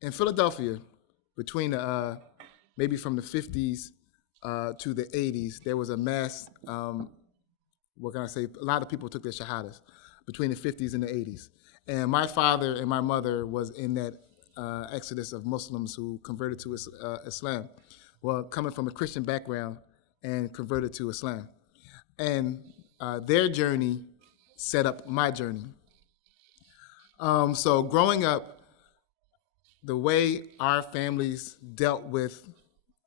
In Philadelphia, between maybe from the 50s to the 80s, there was a mass, what can I say, a lot of people took their shahadas between the 50s and the 80s. And my father and my mother was in that exodus of Muslims who converted to Islam. Well, coming from a Christian background and converted to Islam. And their journey set up my journey. So growing up, the way our families dealt with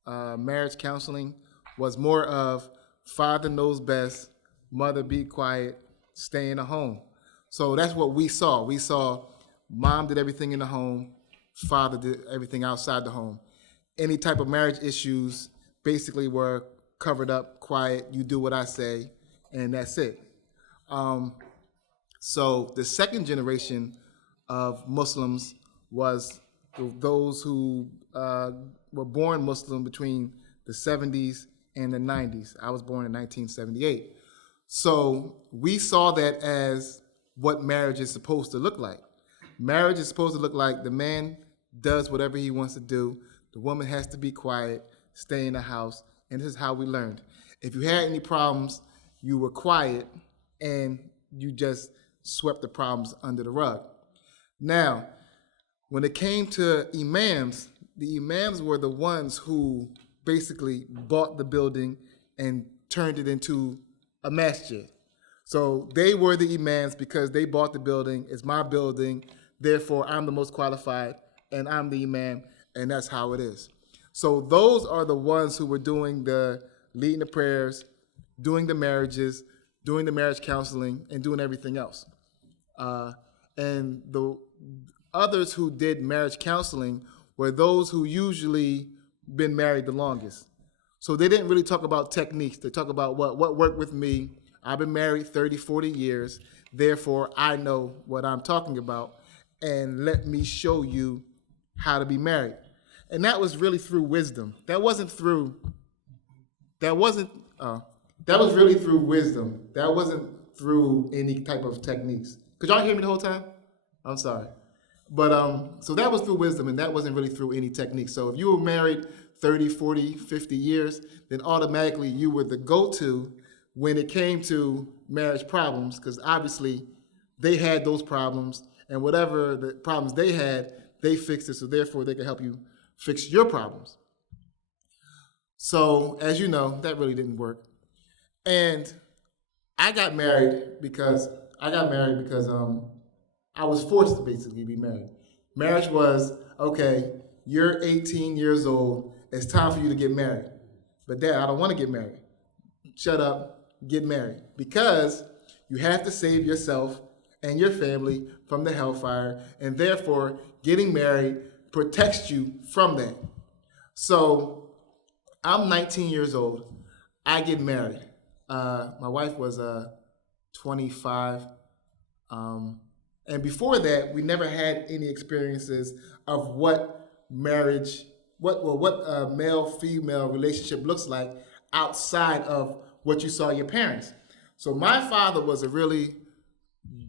marriage counseling was more of father knows best, mother be quiet, stay in the home. So that's what we saw. We saw mom did everything in the home, father did everything outside the home. Any type of marriage issues basically were covered up, quiet, you do what I say, and that's it. So the second generation of Muslims was those who were born Muslim between the 70s and the 90s. I was born in 1978. So we saw that as what marriage is supposed to look like. Marriage is supposed to look like the man does whatever he wants to do. The woman has to be quiet, stay in the house, and this is how we learned. If you had any problems, you were quiet and you just swept the problems under the rug. Now, when it came to imams, the imams were the ones who basically bought the building and turned it into a masjid. So they were the imams because they bought the building. It's my building. Therefore, I'm the most qualified and I'm the imam, and that's how it is. So those are the ones who were doing the leading the prayers, doing the marriages, doing the marriage counseling, and doing everything else. And the others who did marriage counseling were those who usually been married the longest. So they didn't really talk about techniques. They talk about what worked with me. I've been married 30, 40 years. Therefore, I know what I'm talking about. And let me show you how to be married. And that was really through wisdom. That was really through wisdom. That wasn't through any type of techniques. Could y'all hear me the whole time? I'm sorry. But so that was through wisdom, and that wasn't really through any technique. So if you were married 30, 40, 50 years, then automatically you were the go-to when it came to marriage problems, because obviously they had those problems, and whatever the problems they had, they fixed it, so therefore they could help you fix your problems. So as you know, that really didn't work. And I got married because I was forced to basically be married. Marriage was, okay, you're 18 years old, it's time for you to get married. But Dad, I don't want to get married. Shut up, get married. Because you have to save yourself and your family from the hellfire, and therefore getting married protects you from that. So I'm 19 years old, I get married. My wife was 25. And before that, we never had any experiences of what marriage, what a male-female relationship looks like outside of what you saw your parents. So my father was a really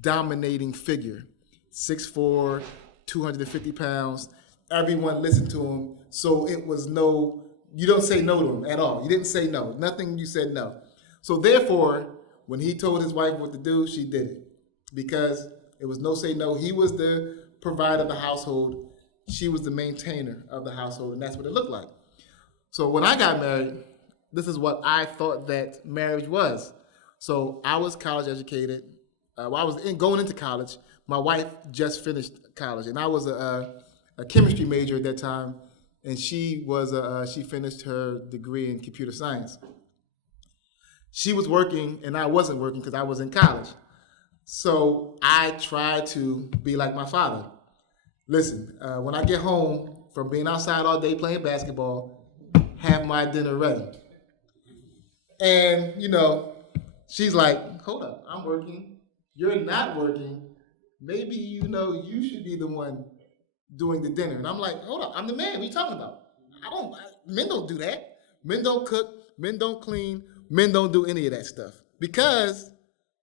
dominating figure, 6'4", 250 pounds. Everyone listened to him. So it was you don't say no to him at all. You didn't say no. Nothing you said no. So therefore, when he told his wife what to do, she did it. Because it was no say no. He was the provider of the household. She was the maintainer of the household, and that's what it looked like. So when I got married, this is what I thought that marriage was. So I was college educated. While I was going into college, my wife just finished college, and I was a chemistry major at that time, and she finished her degree in computer science. She was working, and I wasn't working because I was in college. So I tried to be like my father. Listen, when I get home from being outside all day playing basketball, have my dinner ready. And, she's like, hold up, I'm working. You're not working. Maybe, you should be the one doing the dinner. And I'm like, hold up, I'm the man. What are you talking about? Men don't do that. Men don't cook. Men don't clean. Men don't do any of that stuff. Because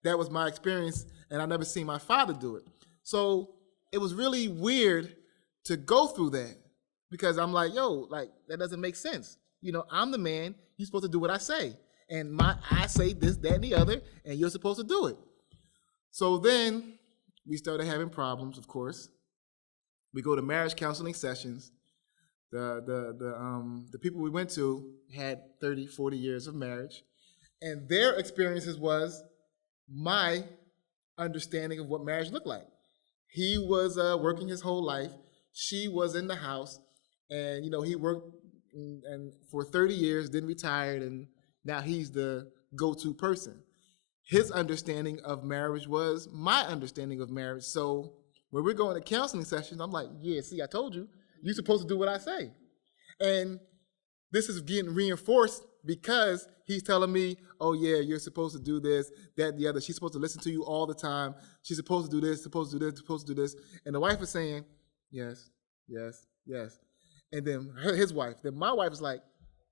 that was my experience, and I never seen my father do it. So it was really weird to go through that because I'm like, yo, like that doesn't make sense. You know, I'm the man. You're supposed to do what I say, and I say this, that, and the other, and you're supposed to do it. So then we started having problems. Of course, we go to marriage counseling sessions. The people we went to had 30, 40 years of marriage, and their experiences was my understanding of what marriage looked like. He was working his whole life. She was in the house, and you know he worked and for 30 years, then retired, and now he's the go-to person. His understanding of marriage was my understanding of marriage. So when we're going to counseling sessions, I'm like, yeah, see, I told you, you're supposed to do what I say. And this is getting reinforced because he's telling me, oh yeah, you're supposed to do this, that, the other. She's supposed to listen to you all the time. She's supposed to do this, supposed to do this, supposed to do this. And the wife is saying, yes, yes, yes. And then his wife, then my wife is like,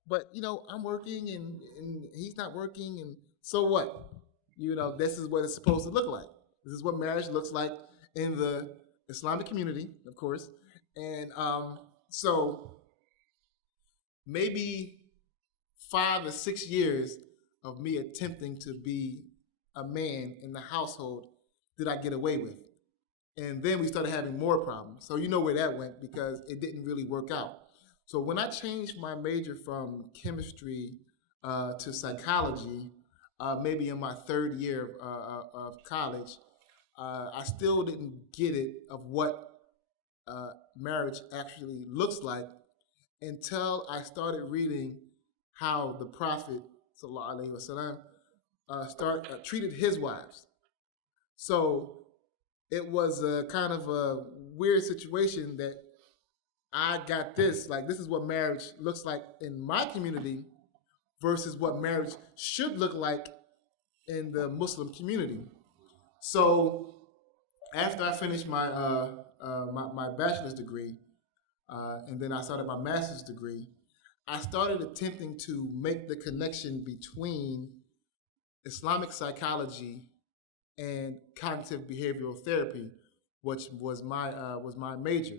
but you know, I'm working and he's not working, and so what? You know, this is what it's supposed to look like. This is what marriage looks like in the Islamic community, of course. And so maybe 5 or 6 years of me attempting to be a man in the household did I get away with. And then we started having more problems. So you know where that went because it didn't really work out. So when I changed my major from chemistry to psychology, maybe in my 3rd year of college, I still didn't get it of what marriage actually looks like until I started reading how the Prophet sallallahu alaihi wasallam treated his wives. So it was a kind of a weird situation that I got this, like this is what marriage looks like in my community versus what marriage should look like in the Muslim community. So after I finished my my bachelor's degree, and then I started my master's degree, I started attempting to make the connection between Islamic psychology and cognitive behavioral therapy, which was my major.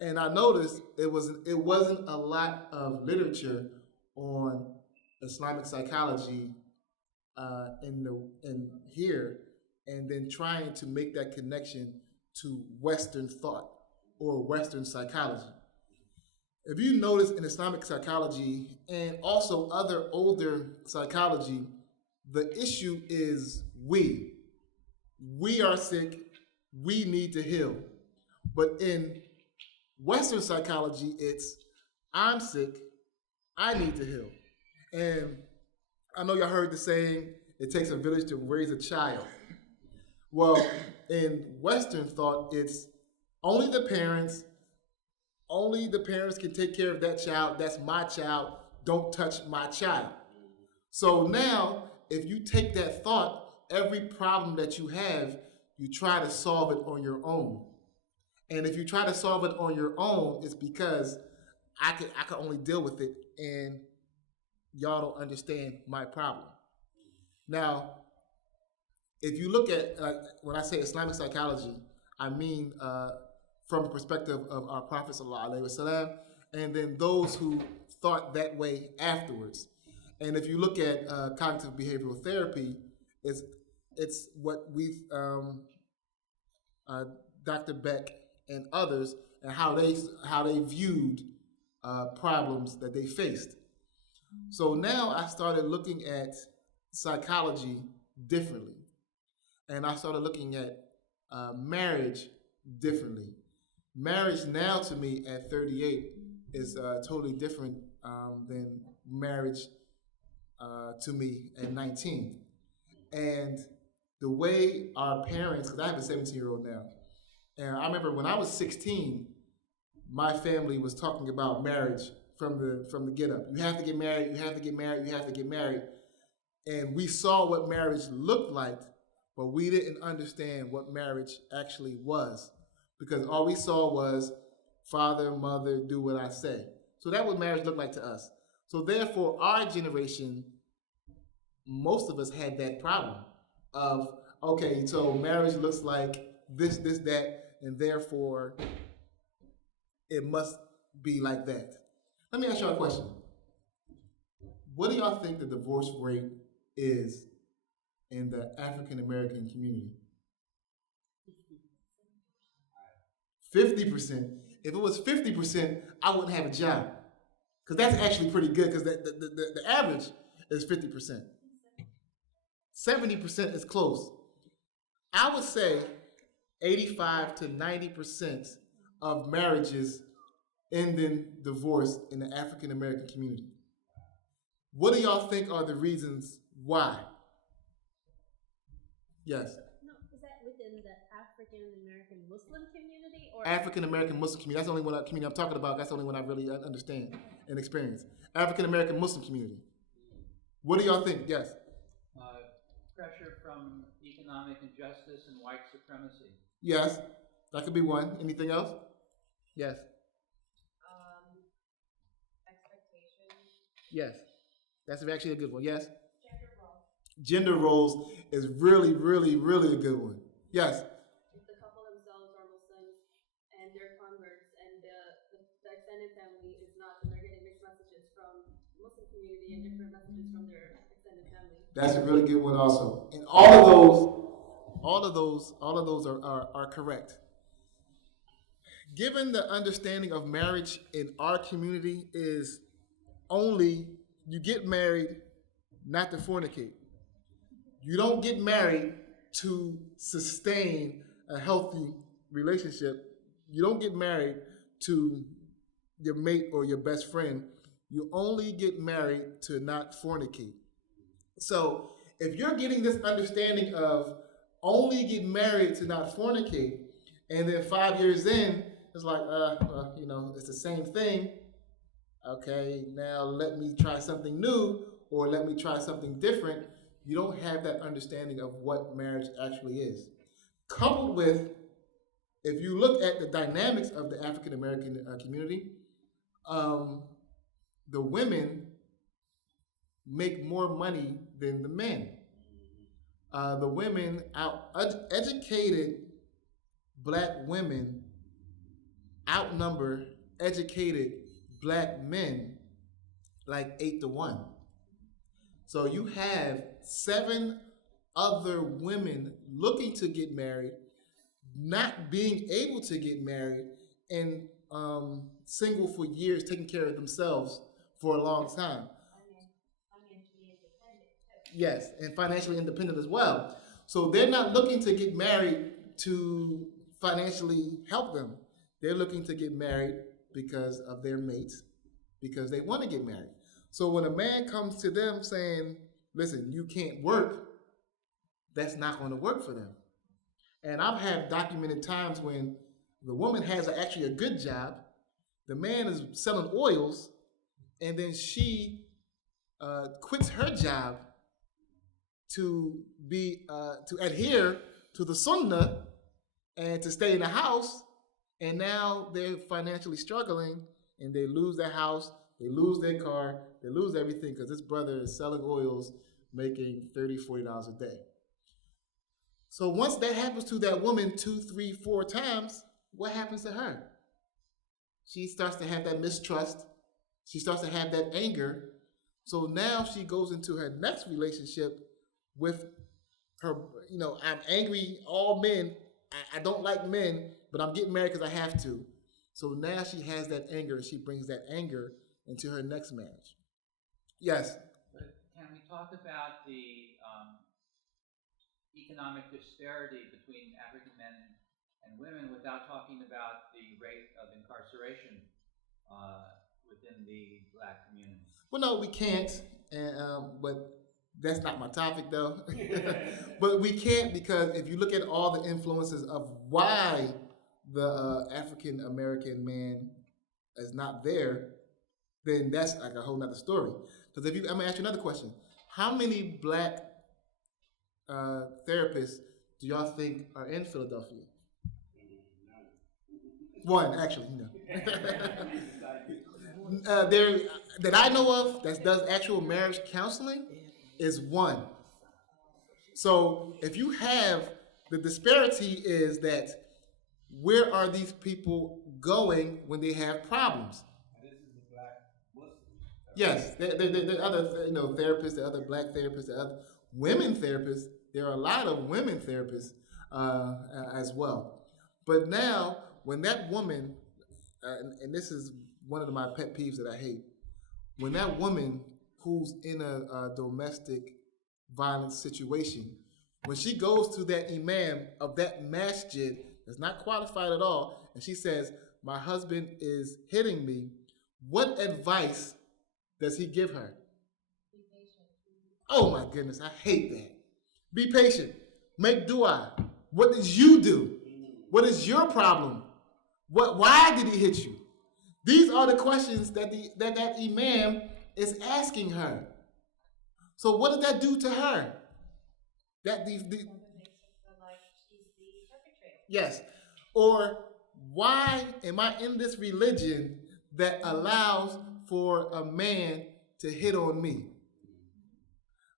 And I noticed it wasn't a lot of literature on Islamic psychology in here, and then trying to make that connection to Western thought or Western psychology. If you notice in Islamic psychology and also other older psychology, the issue is we. We are sick, we need to heal. But in Western psychology, it's I'm sick, I need to heal. And I know y'all heard the saying, it takes a village to raise a child. Well, in Western thought, it's only the parents can take care of that child, that's my child, don't touch my child. So now, if you take that thought, every problem that you have, you try to solve it on your own. And if you try to solve it on your own, it's because I can only deal with it and y'all don't understand my problem. Now, if you look at, when I say Islamic psychology, I mean from the perspective of our Prophet ﷺ, and then those who thought that way afterwards. And if you look at cognitive behavioral therapy, it's what we've, Dr. Beck and others, and how they viewed problems that they faced. So now I started looking at psychology differently, and I started looking at marriage differently. Marriage now to me at 38 is totally different than marriage to me at 19. And the way our parents, because I have a 17-year-old now, and I remember when I was 16, my family was talking about marriage from the get up. You have to get married, you have to get married, you have to get married. And we saw what marriage looked like, but we didn't understand what marriage actually was. Because all we saw was father, mother, do what I say. So that's what marriage looked like to us. So therefore, our generation, most of us had that problem of, okay, so marriage looks like this, that, and therefore it must be like that. Let me ask y'all a question. What do y'all think the divorce rate is in the African American community? 50%. If it was 50%, I wouldn't have a job. Because that's actually pretty good, because the average is 50%. 70% is close. I would say 85 to 90% of marriages end in divorce in the African American community. What do y'all think are the reasons why? Yes. No, is that within the African American Muslim community or African American Muslim community. That's the only one community I'm talking about. That's the only one I really understand and experience. African American Muslim community. What do y'all think? Yes. Pressure from economic injustice and white supremacy. Yes. That could be one. Anything else? Yes. expectations? Yes. That's actually a good one. Yes. Gender roles. Gender roles is really, really, really a good one. Yes. If the couple themselves are Muslims and they're converts, and the extended family is not, and they're getting mixed messages from the Muslim community and different messages from their extended family. That's a really good one also. And all of those are correct. Given the understanding of marriage in our community is only you get married not to fornicate. You don't get married to sustain a healthy relationship. You don't get married to your mate or your best friend. You only get married to not fornicate. So if you're getting this understanding of only get married to not fornicate, and then 5 years in, it's like, it's the same thing. Okay, now let me try something new, or let me try something different. You don't have that understanding of what marriage actually is. Coupled with, if you look at the dynamics of the African American community, the women make more money than the men. The women, educated black women outnumber educated black men like 8-1. So you have 7 other women looking to get married, not being able to get married, and single for years, taking care of themselves for a long time. Financially independent. Yes, and financially independent as well. So they're not looking to get married to financially help them. They're looking to get married because of their mates, because they want to get married. So when a man comes to them saying, listen, you can't work, that's not going to work for them. And I've had documented times when the woman has actually a good job, the man is selling oils, and then she quits her job to adhere to the sunnah and to stay in the house, and now they're financially struggling, and they lose their house, they lose their car, they lose everything because this brother is selling oils, making $30, $40 a day. So once that happens to that woman 2, 3, 4 times, what happens to her? She starts to have that mistrust. She starts to have that anger. So now she goes into her next relationship with her, I'm angry, all men. I don't like men, but I'm getting married because I have to. So now she has that anger, and she brings that anger into her next marriage. Yes? But can we talk about the economic disparity between African men and women without talking about the rate of incarceration within the black community? Well, no, we can't, but that's not my topic, though. But we can't, because if you look at all the influences of why the African American man is not there, then that's like a whole nother story. Because I'm gonna ask you another question: how many black therapists do y'all think are in Philadelphia? One, actually. There that I know of that does actual marriage counseling is one. So if you have the disparity is that Where are these people going when they have problems? This is the black Muslim. Yes, there are other therapists, there are other black therapists, there are other women therapists. There are a lot of women therapists as well. But now, when that woman, and this is one of my pet peeves that I hate, when that woman who's in a domestic violence situation, when she goes to that imam of that masjid that's not qualified at all, and she says, my husband is hitting me, what advice does he give her? Be patient. Oh my goodness, I hate that. Be patient. Make dua. What did you do? What is your problem? Why did he hit you? These are the questions that that imam is asking her. So what did that do to her? That the Makes her feel like she's the perpetrator. yes. Or why am I in this religion that allows for a man to hit on me?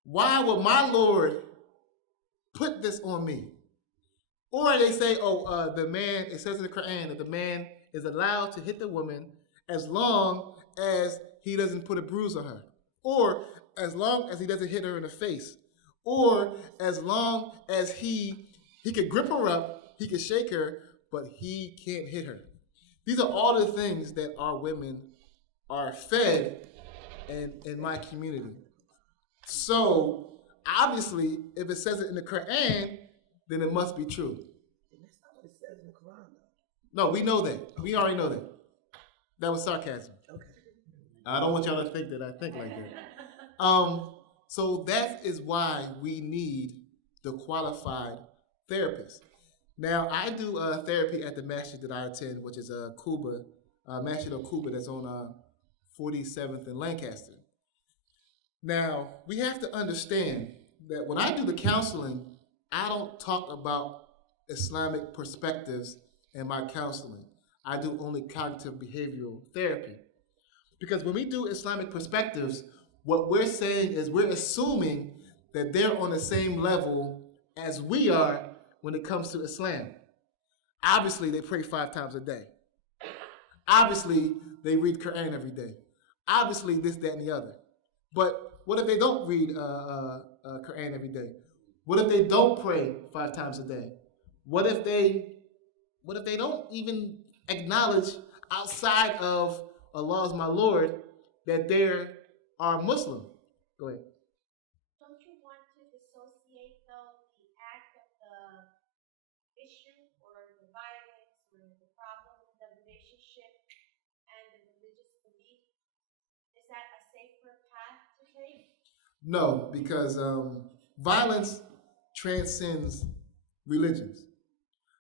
Why would my Lord put this on me? Or they say, the man, it says in the Quran that the man is allowed to hit the woman as long as he doesn't put a bruise on her. Or as long as he doesn't hit her in the face. Or as long as he could grip her up, he could shake her, but he can't hit her. These are all the things that our women are fed in my community. So, obviously, if it says it in the Quran, then it must be true. That's not what it says in the Quran, though. No, we know that. We already know that. That was sarcasm. Okay. I don't want y'all to think that I think like that. So that is why we need the qualified therapist. Now, I do therapy at the masjid that I attend, which is Cuba, Masjid of Cuba, that's on 47th in Lancaster. Now, we have to understand that when I do the counseling, I don't talk about Islamic perspectives in my counseling. I do only cognitive behavioral therapy. Because when we do Islamic perspectives, what we're saying is we're assuming that they're on the same level as we are when it comes to Islam. Obviously, they pray 5 times a day. Obviously, they read Quran every day. Obviously, this, that, and the other. But what if they don't read Quran every day? What if they don't pray 5 times a day? What if they don't even acknowledge outside of Allah is my Lord that they are Muslim? Go ahead. Don't you want to dissociate, though, the act of the issue or the violence or the problem, the relationship, and the religious belief? Is that a safer path to take? No, because violence transcends religions.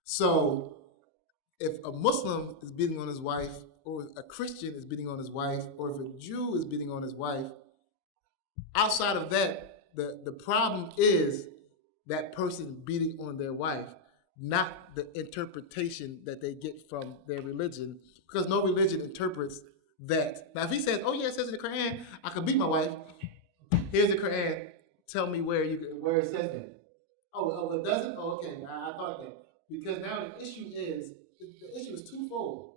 So if a Muslim is beating on his wife, or a Christian is beating on his wife, or if a Jew is beating on his wife, outside of that, the problem is that person beating on their wife, not the interpretation that they get from their religion, because no religion interprets that. Now, if he says, oh yeah, it says in the Quran, I can beat my wife, here's the Quran, tell me where it says that. Oh, it doesn't? Oh, okay, I thought that. Because now the issue is twofold.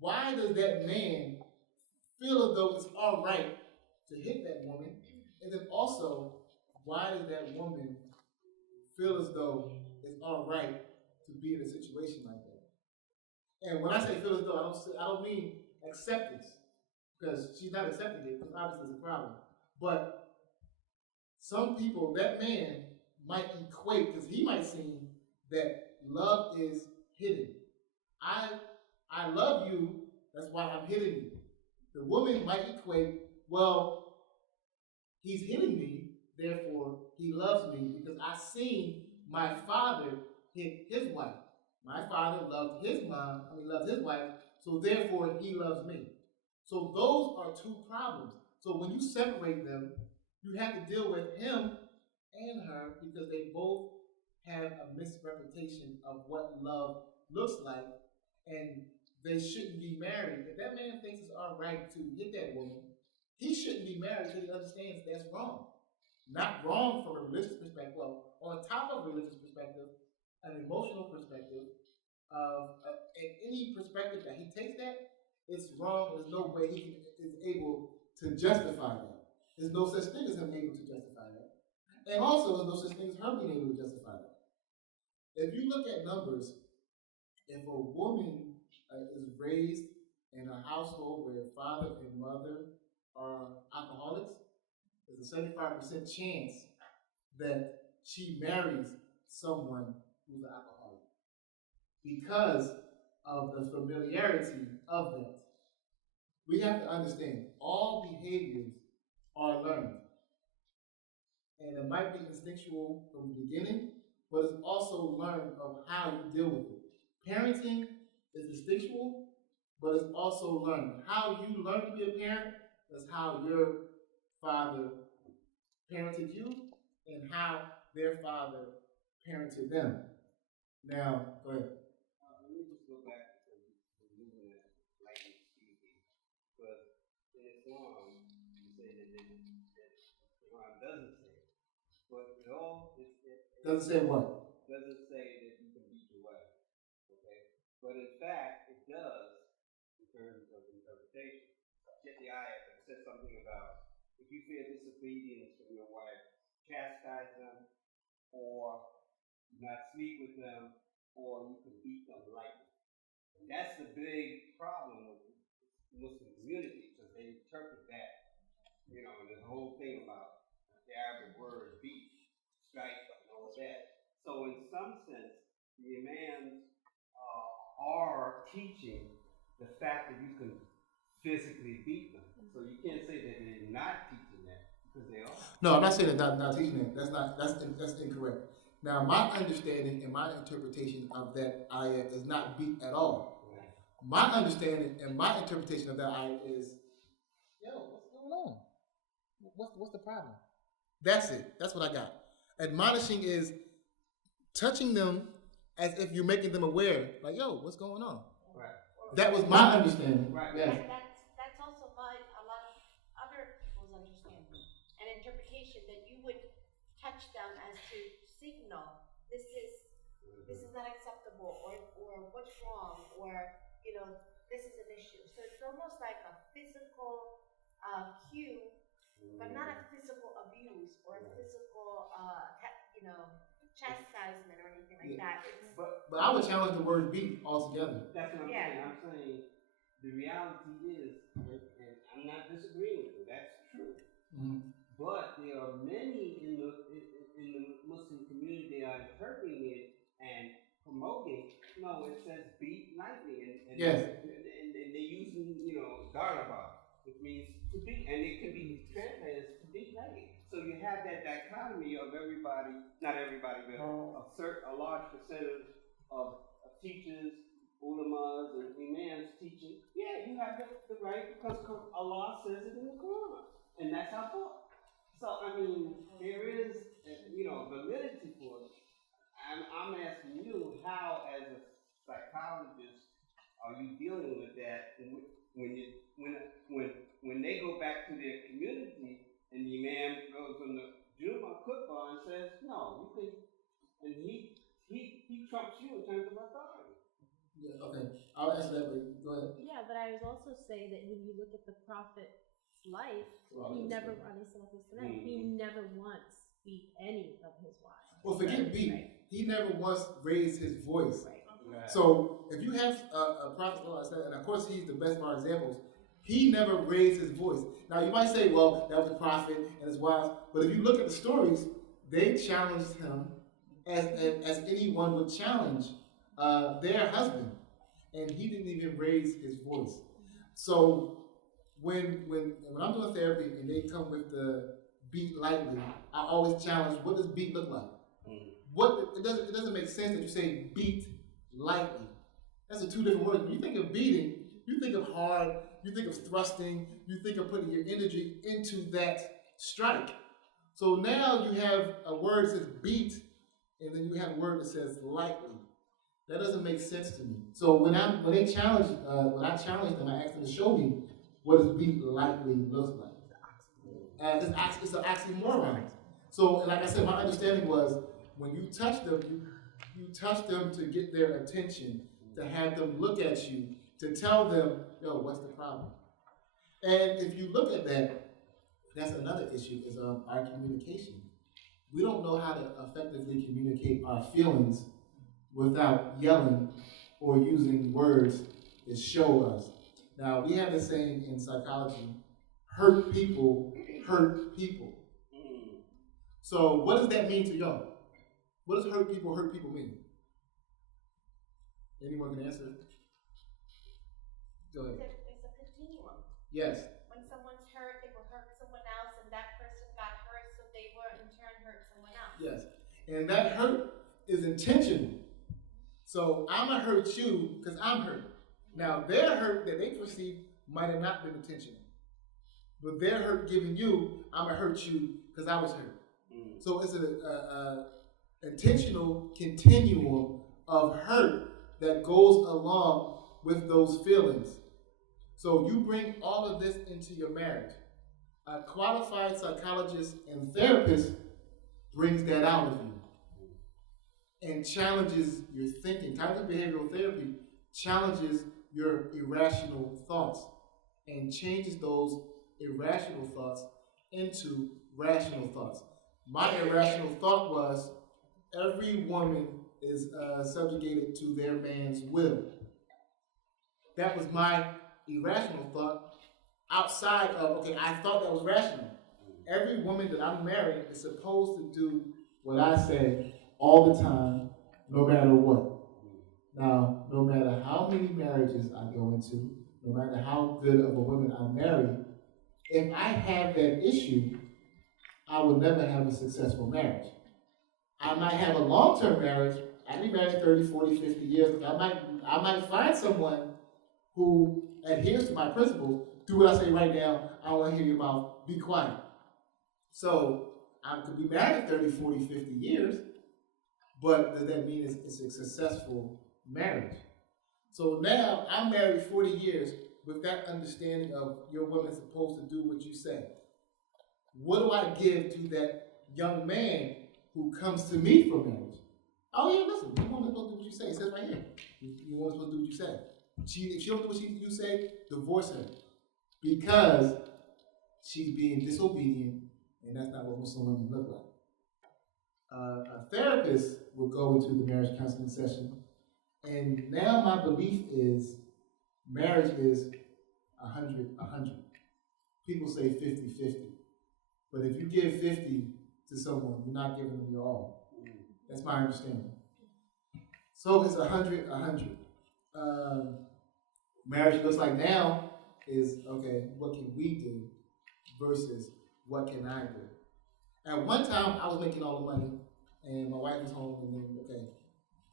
Why does that man feel as though it's all right to hit that woman? And then also, why does that woman feel as though it's all right to be in a situation like that? And when I say feel as though, I don't mean acceptance, because she's not accepting it, because obviously it's a problem. But some people, that man might equate, because he might see that love is hidden. I love you, that's why I'm hitting you. The woman might equate, well, he's hitting me, therefore he loves me, because I seen my father hit his wife. My father loved his wife, so therefore he loves me. So those are two problems. So when you separate them, you have to deal with him and her, because they both have a misrepresentation of what love looks like, and they shouldn't be married. If that man thinks it's all right to hit that woman, he shouldn't be married until he understands that's wrong. Not wrong from a religious perspective, well, on top of a religious perspective, an emotional perspective, in any perspective that he takes that, it's wrong. There's no way is able to justify that. There's no such thing as him able to justify that. And also, there's no such thing as her being able to justify that. If you look at numbers, if a woman is raised in a household where father and mother are alcoholics, there's a 75% chance that she marries someone who's an alcoholic because of the familiarity of that. We have to understand all behaviors are learned. And it might be instinctual from the beginning, but it's also learned of how you deal with it. Parenting is instinctual, but it's also learned. How you learn to be a parent is how your father parented you and how their father parented them. Now, go ahead. Let me just go back to using it lightly speaking. But in Islam, you say that Islam doesn't say it. But it all Doesn't say what? doesn't say that you can beat your wife. Okay? But in fact, it does in terms of interpretation. Get the ayah that says something about if you fear disobedience from your wife, chastise them, or not sleep with them, or you can beat them lightly. And that's the big problem with the Muslim community, because they interpret that, and there's a whole thing about the Arabic word beat, strike, and all of that. So in some sense, the imams are teaching the fact that you can physically beat them. So you can't say that they're not teaching that, because they are. No, I'm not saying that not teaching that. That's incorrect. Now, my understanding and my interpretation of that ayah is not beat at all. My understanding and my interpretation of that ayah is, what's going on? What's the problem? That's it. That's what I got. Admonishing is touching them as if you're making them aware, like, what's going on? Right. That was my understanding. Right. Yes. And that's also a lot of other people's understanding and interpretation, that you would touch them as to signal this is not acceptable, or what's wrong, or this is an issue. So it's almost like a physical cue, but not a physical abuse or a physical chastisement or anything like that. It's, But I would challenge the word beat altogether. That's what I'm Yeah. saying. I'm saying the reality is, and I'm not disagreeing with you, that's true. Mm-hmm. But there are many in the Muslim community that are interpreting it and promoting. No, it says beat lightly, and Yes. and they're using daraba, which means to beat, and it can be translated as to beat lightly. So you have that dichotomy of everybody, not everybody, but a large percentage of teachers, ulamas, and imams teaching. Yeah, you have the right because Allah says it in the Quran, and that's our thought. So I mean, there is validity for it. I'm asking you, how as a psychologist are you dealing with that when they go back to their community and the imam goes on the Juma khutbah and says, no, you can, and he trumps you in terms of authority. Yeah, okay. I'll answer that way. Go ahead. Yeah, but I would also say that when you look at the Prophet's life, he never once beat any of his wives. Well, forget beat. Right. He never once raised his voice. Right. Right. So if you have a prophet, and of course he's the best of our examples, he never raised his voice. Now you might say, well, that was the prophet and his wives, but if you look at the stories, they challenged him as anyone would challenge their husband, and he didn't even raise his voice. So when I'm doing therapy and they come with the beat lightly, I always challenge, what does beat look like? It doesn't make sense that you say beat lightly. That's two different words. When you think of beating, you think of hard, you think of thrusting, you think of putting your energy into that strike. So now you have a word that says beat, and then you have a word that says lightly. That doesn't make sense to me. So when I challenge them, I ask them to show me what does beat lightly look like. It's an oxymoron. So like I said, my understanding was when you touch them, you touch them to get their attention to have them look at you, to tell them, yo, what's the problem? And if you look at that, that's another issue, is our communication. We don't know how to effectively communicate our feelings without yelling or using words that show us. Now, we have this saying in psychology, hurt people hurt people. So what does that mean to y'all? What does hurt people mean? Anyone can answer? Go ahead. It's a continuum. Yes. When someone's hurt, they will hurt someone else, and that person got hurt, so they will in turn hurt someone else. Yes. And that hurt is intentional. So I'm going to hurt you because I'm hurt. Now, their hurt that they perceive might have not been intentional. But their hurt giving you, I'm going to hurt you because I was hurt. So it's an intentional continuum of hurt that goes along with those feelings. So you bring all of this into your marriage. A qualified psychologist and therapist brings that out of you and challenges your thinking. Cognitive behavioral therapy challenges your irrational thoughts and changes those irrational thoughts into rational thoughts. My irrational thought was every woman is subjugated to their man's will. That was my irrational thought outside of, okay, I thought that was rational. Every woman that I'm marrying is supposed to do what I say all the time, no matter what. Now, no matter how many marriages I go into, no matter how good of a woman I marry, if I have that issue, I will never have a successful marriage. I might have a long-term marriage. I can be married 30, 40, 50 years. I might find someone who adheres to my principles. Do what I say right now. I don't want to hear your mouth. Be quiet. So I could be married 30, 40, 50 years, but does that mean it's a successful marriage? So now I'm married 40 years with that understanding of your woman's supposed to do what you say. What do I give to that young man who comes to me for marriage? Oh yeah, listen, you woman's supposed to do what you say. It says right here. You woman's supposed to do what you say. If she don't do what you say, divorce her. Because she's being disobedient, and that's not what Muslim women look like. A therapist will go into the marriage counseling session, and now my belief is marriage is 100-100. People say 50-50. But if you give 50 to someone, you're not giving them your all. That's my understanding. So it's 100-100. Marriage looks like now is, okay, what can we do versus what can I do? At one time, I was making all the money, and my wife was home, and then, okay,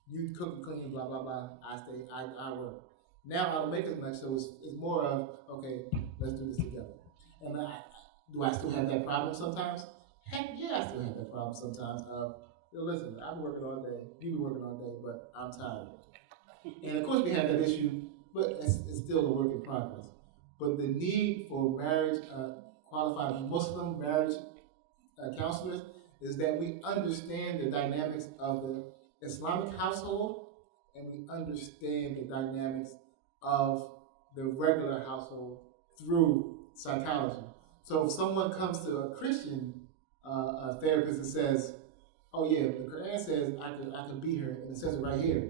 you cook and clean, blah, blah, blah, I work. Now I don't make as much, so it's more of, okay, let's do this together. And do I still have that problem sometimes? Heck yeah, I still have that problem sometimes. Listen, I'm working all day, you be working all day, but I'm tired. And of course we have that issue, but it's still a work in progress. But the need for marriage, qualified Muslim marriage counselors, is that we understand the dynamics of the Islamic household, and we understand the dynamics of the regular household through psychology. So if someone comes to a Christian therapist and says, oh yeah, the Quran says I could be here, and it says it right here.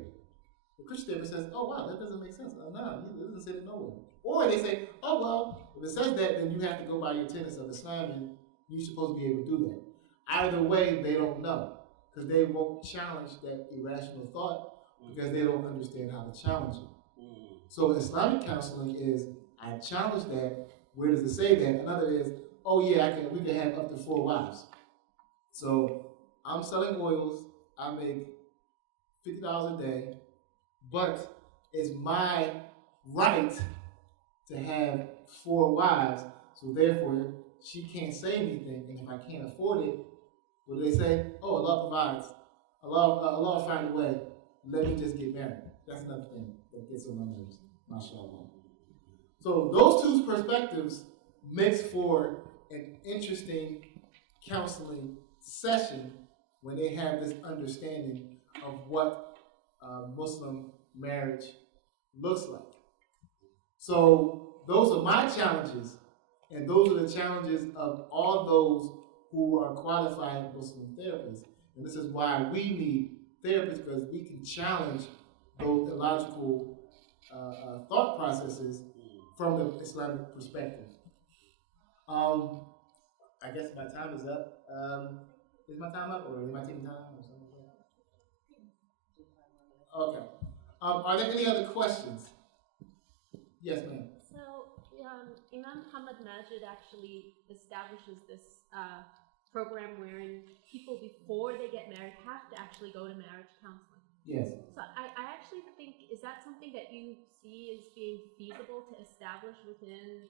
The Christian therapist says, oh wow, that doesn't make sense. No, it doesn't say it nowhere. Or they say, oh well, if it says that, then you have to go by your tenets of Islam, and you're supposed to be able to do that. Either way, they don't know, because they won't challenge that irrational thought, because they don't understand how to challenge it. So Islamic counseling is, I challenge that. Where does it say that? Another is, oh yeah, we can have up to 4 wives. So I'm selling oils. I make $50 a day, but it's my right to have 4 wives. So therefore, she can't say anything. And if I can't afford it, what do they say? Oh, Allah provides. Allah will find a way. Let me just get married. That's another thing that gets on my nerves. MashaAllah. So those two perspectives mix for an interesting counseling session when they have this understanding of what Muslim marriage looks like. So those are my challenges, and those are the challenges of all those who are qualified Muslim therapists. And this is why we need therapists, because we can challenge those illogical thought processes from the Islamic perspective. I guess my time is up. Is my time up, or am I taking time, or something like that? Okay. Are there any other questions? Yes, ma'am. So, Imam Muhammad Majid actually establishes this program wherein people before they get married have to actually go to marriage counseling. Yes. So I actually think, is that something that you see as being feasible to establish within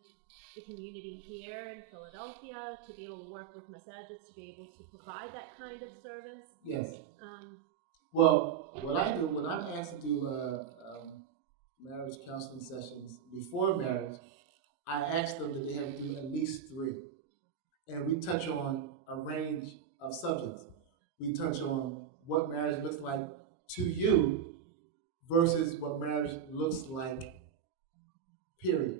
the community here in Philadelphia, to be able to work with masajids, to be able to provide that kind of service? Yes. Well, what I do when I'm asked to do marriage counseling sessions before marriage, I ask them that they have to do at least 3. And we touch on a range of subjects. We touch on what marriage looks like to you versus what marriage looks like, period,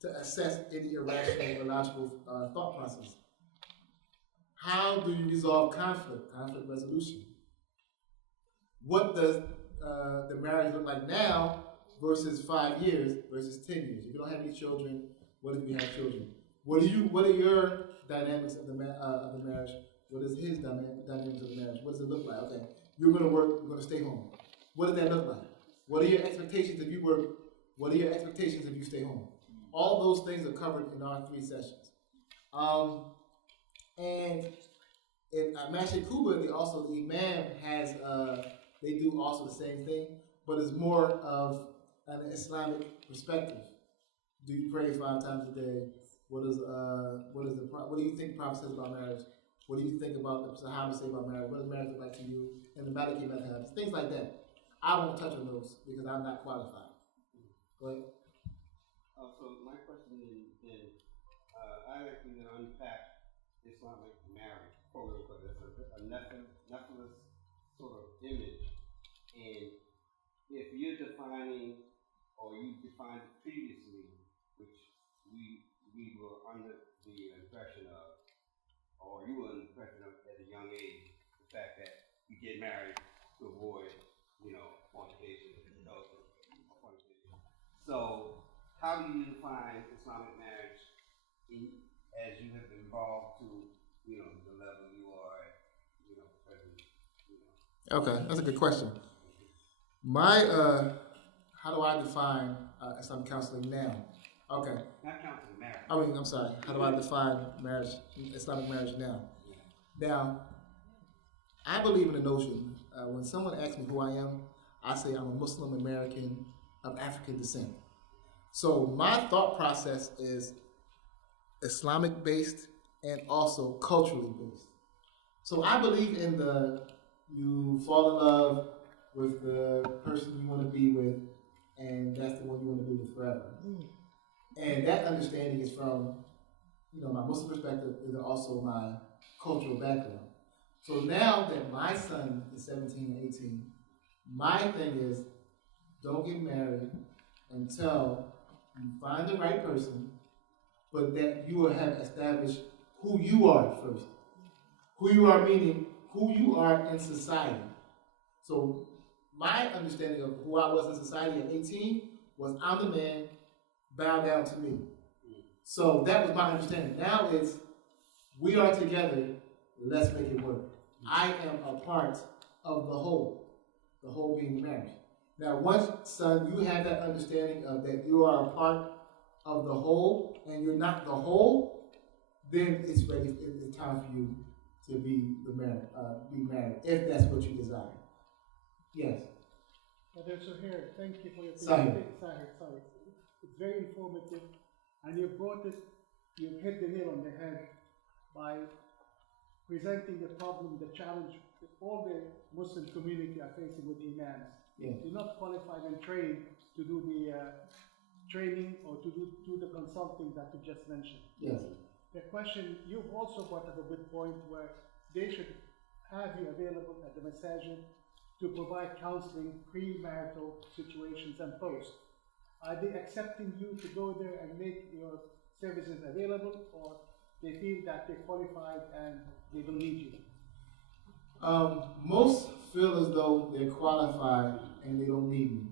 to assess any irrational or illogical thought process. How do you resolve conflict resolution? What does the marriage look like now versus 5 years versus 10 years? If you don't have any children, what if you have children? What are your dynamics of the marriage? What is his dynamics of the marriage? What does it look like? Okay, you're going to work, you're going to stay home. What does that look like? What are your expectations if you work? What are your expectations if you stay home? All those things are covered in our 3 sessions. And in Masjid Kuba, the Imam has, they do also the same thing, but it's more of an Islamic perspective. Do you pray 5 times a day? What do you think the Prophet says about marriage? What do you think about the Sahaba say about marriage? What does marriage look like to you? And the Maliki madhabs, things like that. I won't touch on those because I'm not qualified. Go ahead. So my question is, I like to unpack Islamic marriage, quote unquote. It's a Nephilim sort of image. And if you're defining, or you defined it previously, which we were under the impression of, or you were under the impression of at a young age, the fact that you get married to avoid, fornication and adultery. So, how do you define Islamic marriage as you have evolved to, the level you are at, present, Okay, that's a good question. How do I define Islamic counseling now? Okay. Not counseling, marriage. I'm sorry. How do I define marriage, Islamic marriage now? Now, I believe in the notion, when someone asks me who I am, I say I'm a Muslim American of African descent. So my thought process is Islamic based and also culturally based. So I believe in you fall in love with the person you want to be with, and that's the one you want to be with forever. And that understanding is from, my Muslim perspective, is also my cultural background. So now that my son is 17 and 18, my thing is, don't get married until you find the right person, but that you will have established who you are first. Who you are meaning who you are in society. So my understanding of who I was in society at 18 was I'm the man, bow down to me. So that was my understanding. Now it's we are together, let's make it work. I am a part of the whole being marriage. Now once, son, you have that understanding of that you are a part of the whole and you're not the whole, then it's ready, it's time for you to be married, if that's what you desire. Yes. Brother Sahir, thank you for your Sahir. Sahir. It's very informative, and you hit the nail on the head by presenting the problem, the challenge that all the Muslim community are facing with imams. Yeah. They're not qualified and trained to do the training or to do the consulting that you just mentioned. Yes. The question, you've also brought up a good point where they should have you available at the masajid to to provide counseling pre-marital situations and post. Are they accepting you to go there and make your services available, or they feel that they're qualified and they will need you? Most feel as though they're qualified and they don't need me.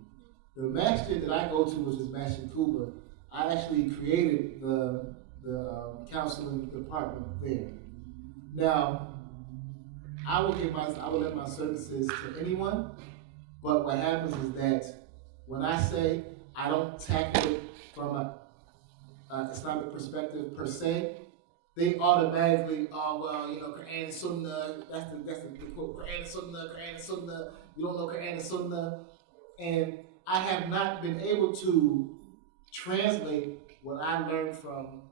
The masjid that I go to, which is Masjid Kuba, I actually created the counseling department there. Now, I will let my services to anyone, but what happens is that when I say I don't tackle it from an Islamic perspective per se, they automatically, Quran and Sunnah, that's the quote, Quran and Sunnah, you don't know Quran and Sunnah. And I have not been able to translate what I learned from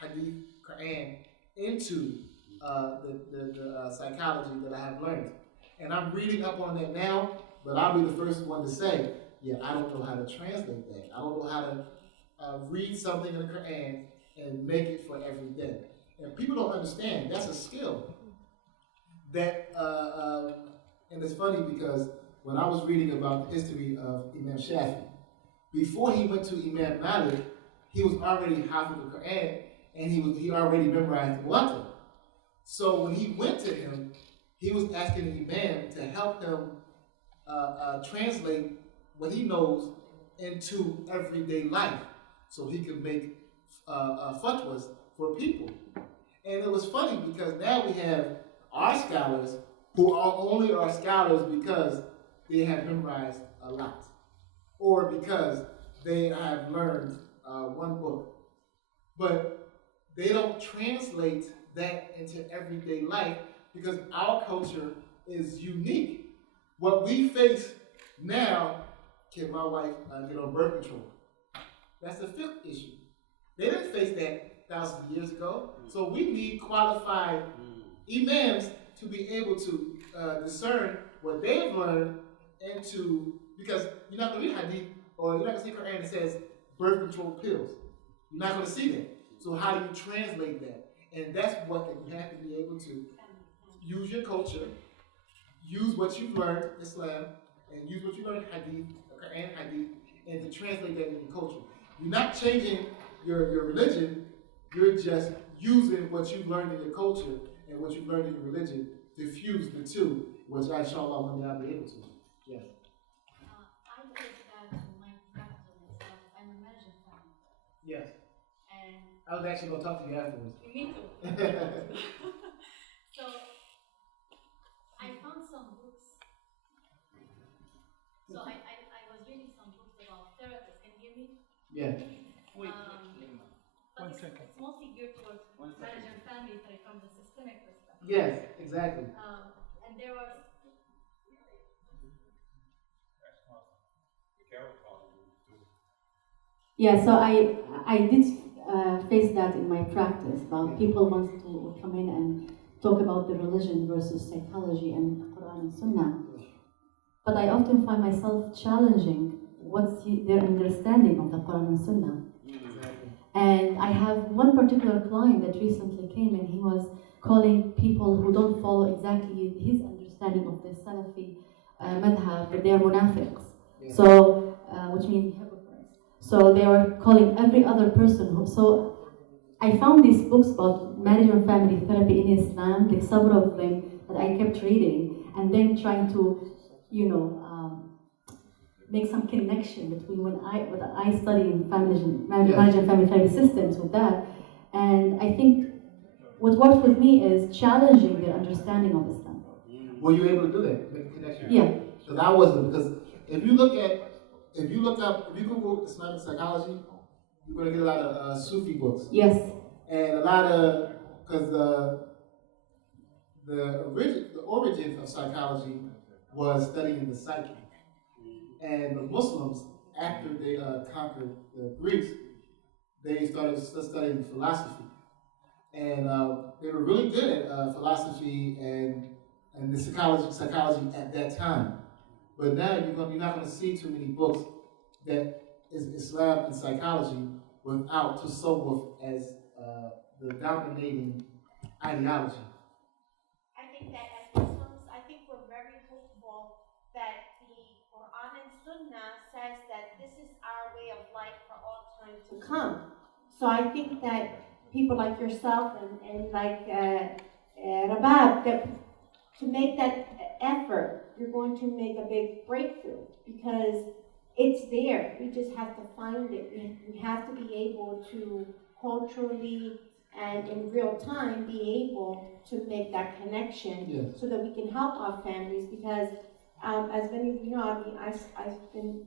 Hadith, Quran, into the psychology that I have learned. And I'm reading up on that now, but I'll be the first one to say, yeah, I don't know how to translate that. I don't know how to read something in the Quran and make it for every day. And people don't understand, that's a skill. That, and it's funny because when I was reading about the history of Imam Shafi, before he went to Imam Malik, he was already Hafiz the Quran, and he already memorized the Muwatta. So when he went to him, he was asking the Imam to help him translate what he knows into everyday life, so he could make fatwas for people. And it was funny because now we have our scholars who are only our scholars because they have memorized a lot, or because they have learned one book. But they don't translate that into everyday life because our culture is unique. What we face now, can my wife get on birth control? That's a fifth issue. They didn't face that thousands of years ago. So we need qualified imams to be able to discern what they've learned into, because you're not going to read hadith or you're not going to see Quran that says birth control pills. You're not going to see that. So how do you translate that? And that's what you have to be able to use your culture, use what you've learned, Islam, and use what you learned, hadith, Quran, hadith, and to translate that in your culture. You're not changing your religion, you're just using what you've learned in your culture and what you've learned in your religion to fuse the two, which inshallah one day I'll be able to. Yes. I did that in my practice myself. I'm a management family. Yes. And I was actually going to talk to you afterwards. me too. So I found some books. So I was reading some books about therapists. Can you hear me? Yeah. But it's mostly geared towards management family from the systemic perspective. Yes, exactly. And there was Yeah, so I did face that in my practice about people wanting to come in and talk about the religion versus psychology and Quran and Sunnah. But I often find myself challenging what's their understanding of the Quran and Sunnah. And I have one particular client that recently came and he was calling people who don't follow exactly his understanding of the Salafi madhab, that they are munafiqs. So, which means hypocrites. So they were calling every other person who, so I found these books about marriage and family therapy in Islam, like several of them that I kept reading, and then trying to, make some connection between what I study in marriage and family therapy systems with that. And I think what worked with me is challenging their understanding of Islam. Were you able to do that? Make a connection? Yeah. Because I wasn't. Because if you Google Islamic psychology, you're going to get a lot of Sufi books. Yes. And a lot of, because the origin of psychology was studying the psyche. And the Muslims, after they conquered the Greeks, they started studying philosophy. And they were really good at philosophy and the psychology at that time. But now you're not going to see too many books that is Islam and psychology without tasawwuf as the dominating ideology. I think that as Muslims, I think we're very hopeful Sunnah says that this is our way of life for all time to come. So I think that people like yourself and like Rabab, that to make that effort, you're going to make a big breakthrough because it's there. We just have to find it. We have to be able to culturally and in real time be able to make that connection. Yes. So that we can help our families because as many of you know, I mean, I've been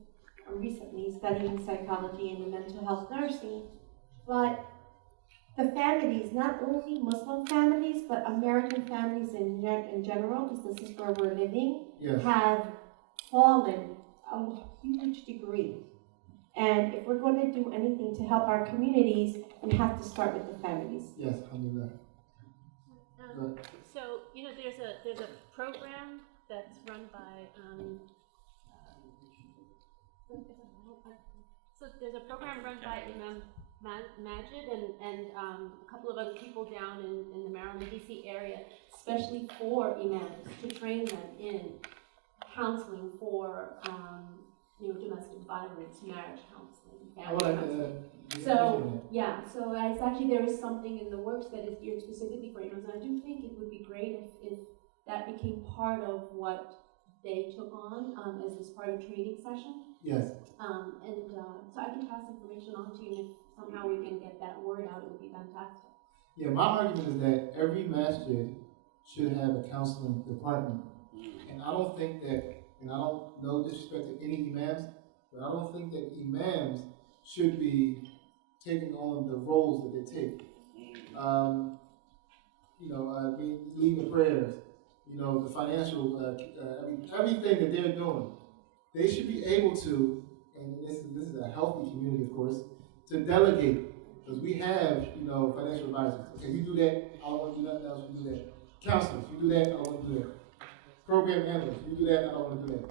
recently studying psychology and mental health nursing, but the families, not only Muslim families, but American families in general, because this is where we're living, Yes. have fallen a huge degree. And if we're going to do anything to help our communities, we have to start with the families. Yes, alhamdulillah. So, you know, there's a program that's run by, so there's a program run by Imam Majid and a couple of other people down in the Maryland, DC area, especially for imams, to train them in counseling for, you know, domestic violence, marriage counseling, family counseling. So, yeah, so it's actually, there is something in the works that is geared specifically for imams, and I do think it would be great if that became part of what they took on as this part of training session. Yes. So I can pass information on to you, and if somehow we can get that word out, it would be fantastic. Yeah, my argument is that every masjid should have a counseling department. And I don't think that, and I don't know disrespect to any imams, but I don't think that imams should be taking on the roles that they take. Leading the prayers, you know, the financial, everything that they're doing. They should be able to, and this is a healthy community, of course, to delegate. Because we have, you know, financial advisors. Okay, you do that, I don't want to do nothing else, you do that. Counselors, you do that, I don't want to do that. Program handlers, you do that, I don't want to do that.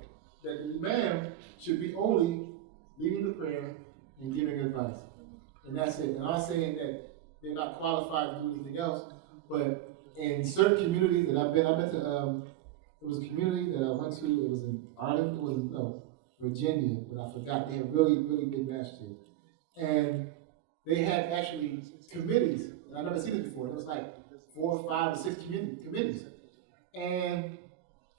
That the imam should be only leading the prayer and giving advice. And that's it. And I'm not saying that they're not qualified to do anything else, but in certain communities that I've been to, it was a community that I went to, it was in Ireland, Virginia, but I forgot. They had really, really big masjid. And they had actually committees, and I've never seen it before. It was like 4, 5, or 6 committees. And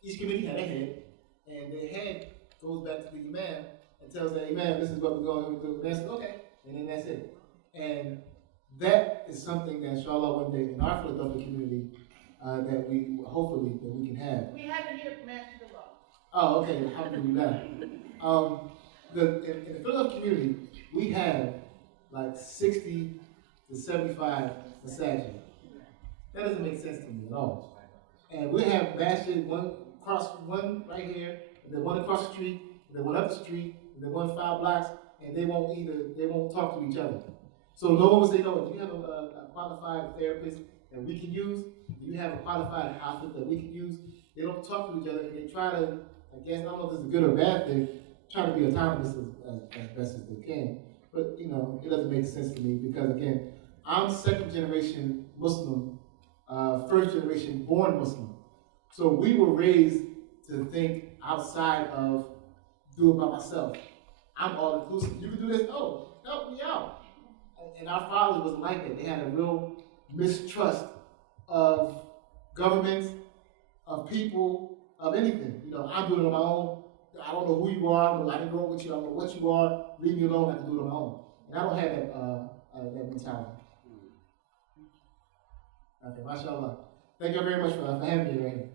each committee had a head, and the head goes back to the imam and tells the imam, this is what we're going to do. And they said, okay, and then that's it. And that is something that, inshallah, one day in our Philadelphia community, that we hopefully that we can have. We have it here from Master Law. Oh, okay, alhamdulillah. In the Philadelphia community, we have like 60 to 75 masajid. That doesn't make sense to me at all. And we have masjid, one right here, and then one across the street, and then one up the street, and then one 5 blocks, and they won't talk to each other. So no one will say, no, do you have a qualified therapist that we can use? Do you have a qualified hospital that we can use? They don't talk to each other, and they try to, I guess, I don't know if this is a good or bad thing, try to be autonomous as best as they can. But, you know, it doesn't make sense to me because, again, I'm 2nd generation Muslim, 1st generation born Muslim. So we were raised to think outside of do it by myself. I'm all inclusive. You can do this, oh, help me out. And our fathers wasn't like that. They had a real mistrust of governments, of people, of anything. You know, I'm doing it on my own. I don't know who you are. I didn't grow up with you. I don't know what you are. Leave me alone. I can do it on my own. And I don't have that mentality. Okay, mashallah. Thank you very much for having me here.